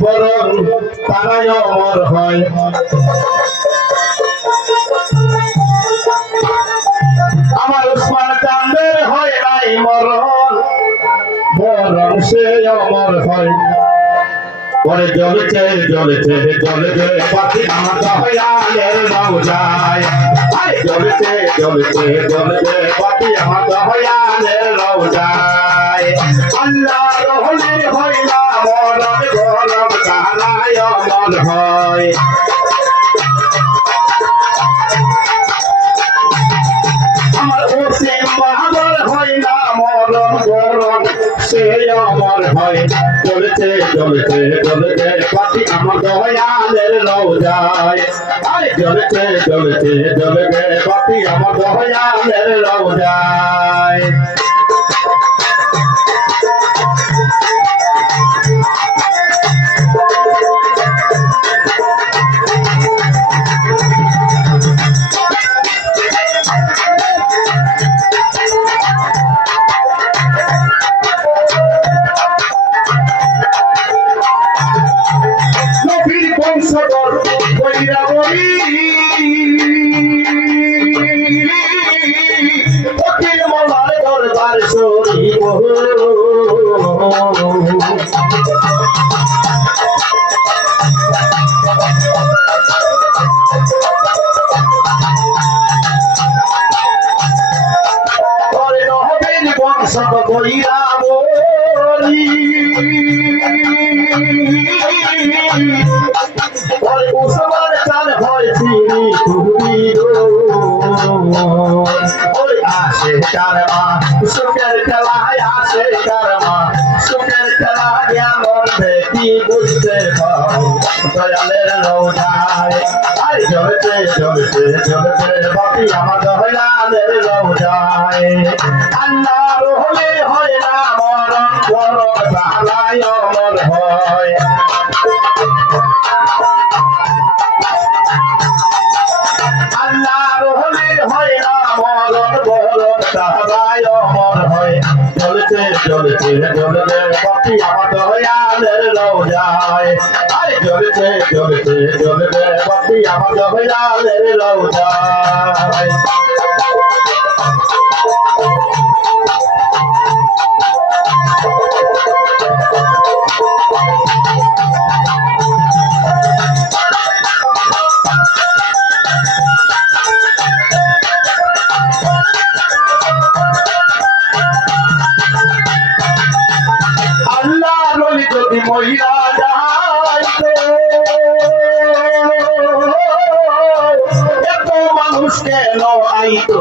বরং তারাই অমর হয়। আমার উসমান চাঁদের হয় নাই মরণ, বরং সে অমর হয়। পরে জ্বলছে জ্বলছে জ্বলছে পাখি আমার দয়ালের রওজায়, জ্বলছে জ্বলছে জ্বলছে পাখি আমার দয়ালের রওজায়। আল্লাহ রহলে হয় না মরণ, গরম তারাই অমর হয়। আমার ওসিম বাহাদুর হয় না মরণ, গরম সে অমর হয়। জ্বলছে জ্বলছে জ্বলছে পাখি আমার দয়ালের রওজায়, জ্বলছে জ্বলছে জ্বলছে পাখি আমার দয়ালের রওজায়। বংশধর কইরা বলি ফকির মোলার দরবার শরীফ, করে নহবের বংশধর কইরা বলি উসমান চাঁদ হয় চিনি তুমি ওই আসে কারমা সুখের খেলায়, আসে কারমা সুখের খেলা যেমন দেখি বুঝতে পাও দয়ালের রওজায়। জ্বলছে জ্বলছে জ্বলছে বাকি আমার দয়ালের রওজায়। আল্লাহ রহলে হয় না মরণ, গরম তারাই অমর হয়। আল্লাহ রহলে হয় না মরণ, গরম তারাই অমর হয়। জ্বলছে জ্বলছে জ্বলছে বাকি আমার দয়ালের রওজায়, জ্বলছে জ্বলছে জ্বলছে বাকি আমার দয়ালের রওজায়। আল্লাহ রলি যদি মহিলা যাইতো এত মানুষ কেন আইতো,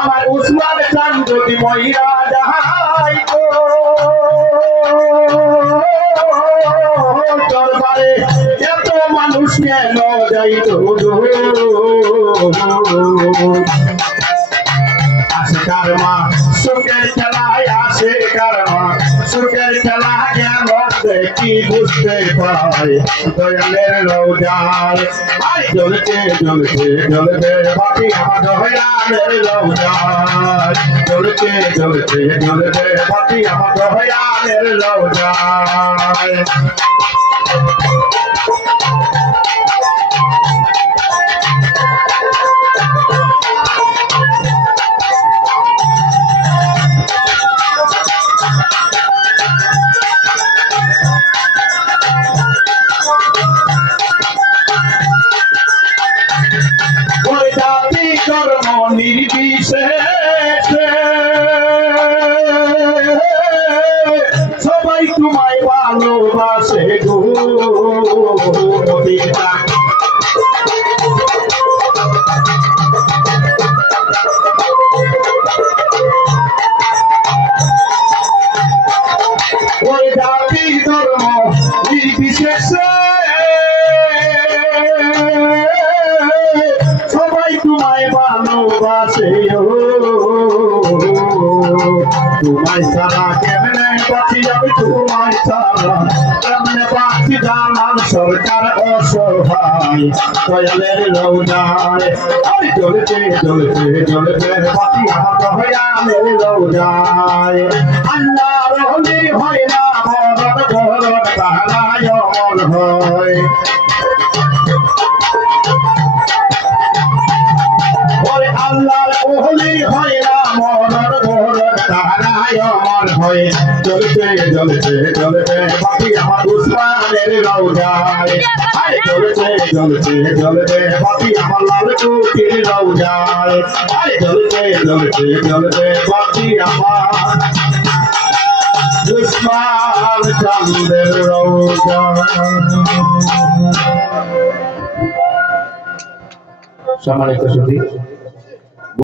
আমার উসমান চান যদি মহিলা যাইতো দরবারে এত মানুষ কেন যাইতো। আসে কারমা সুখের খেলায়, আসে কারমা সুখের খেলা যেমন দেখি বুঝতে পাই দয়ালের রওজায়। জ্বলছে জ্বলছে জ্বলছে বাকি আমার দয়ালের রওজায়, জ্বলছে জ্বলছে জ্বলছে বাকি আমার দয়ালের রওজায়। ওই জাতি ধর্ম নির্বিশেষে সবাই তোমায় ভালোবাসে গো, ওই জাতি ধর্ম নির্বিশেষে সবাই তোমায় ভালোবাসে, তোমায় ছাড়া কেমনে বাঁচি আমি, তোমায় ছাড়া কেমনে বাঁচি মুক্তি জানাল সরকার অসহায় দয়ালের রওজায় আরে জ্বলতে জ্বলতে জ্বলতে বাতি আমার দয়ালের রওজায় আল্লাহর ওলি হয় না মরণ মরণ তাহারায় অমর হয় ওরে আল্লাহর ওলি হয় না মরণ মরণ তাহারায় অমর হয় জ্বলতে জ্বলতে জ্বলতে বাতি আমার উসমানের রওজায় আরে জ্বলতে জ্বলতে জ্বলতে বাতি আমার লাল টুকির রওজায় আরে জ্বলতে জ্বলতে জ্বলতে বাতি আমার উসমান চাঁদের রওজায়। সম্মানিত সুধী